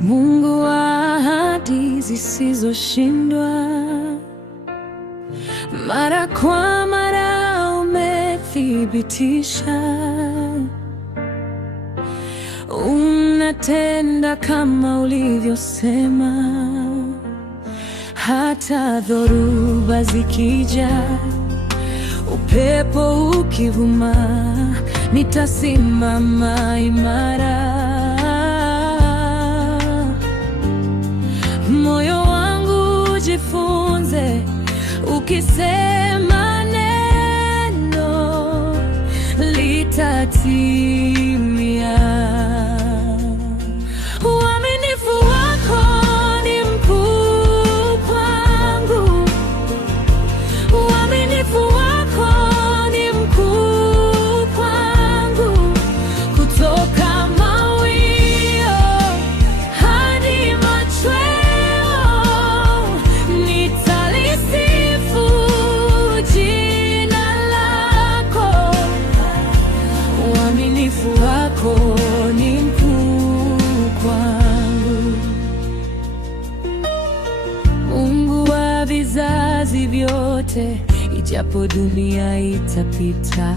Mungu wa ahadi zisizoshindwa, mara kwa mara umethibitisha. Unatenda kama ulivyosema, hata dhoruba zikija, upepo ukivuma, nitasimama imara. Moyo wangu ujifunze, ukisema neno litatimia. Uaminifu wako ni mkuu kwangu, uaminifu wako ni mkuu kwangu. Kutoka mawio hadi machweo, nitalisifu jina lako. Uaminifu wako ni mkuu kwangu. Mungu wa vizazi vyote, ijapo dunia itapita,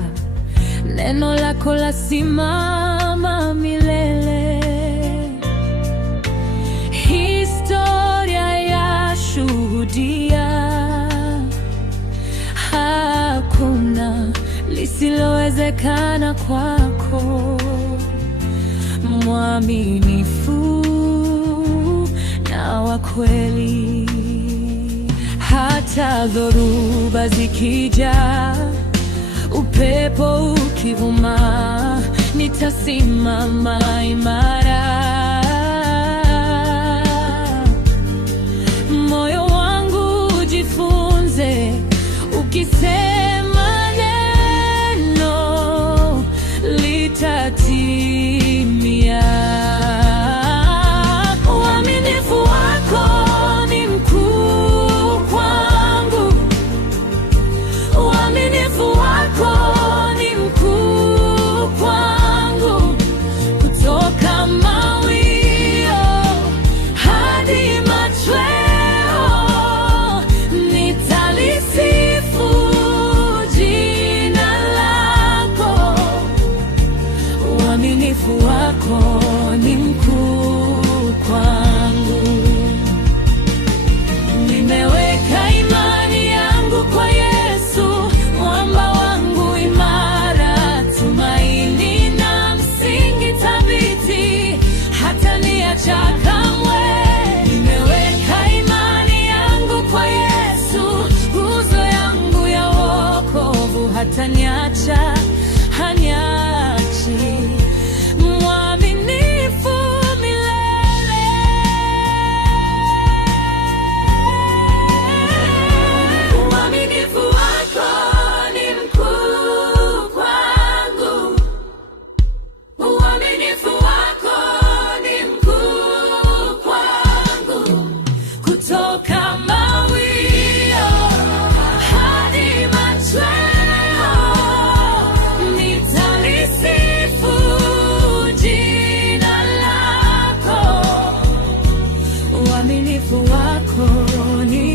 neno lako lasimama milele. Historia yashuhudia, hakuna lisilowezekana kwako. Mwaminifu na wa kweli, hata dhoruba zikija, upepo ukivuma, nitasimama imara. Moyo wangu ujifunze, ukisema neno litatimia. Uaminifu wako ni mkuu kwangu, uaminifu wako ni mkuu kwangu. Kutoka mawio hadi machweo, nitalisifu jina lako. Uaminifu wako ni mkuu kwangu. Nimeweka imani yangu kwa Yesu, mwamba wangu imara, tumaini na msingi thabiti, hataniacha kamwe. Nimeweka imani yangu kwa Yesu, nguzo yangu ya wokovu, hataniacha, haniachi. Mwaminifu milele. Uaminifu wako ni mkuu kwangu, uaminifu wako ni mkuu kwangu. Kutoka mawio hadi machweo, nitalisifu jina lako. Uaminifu wako ni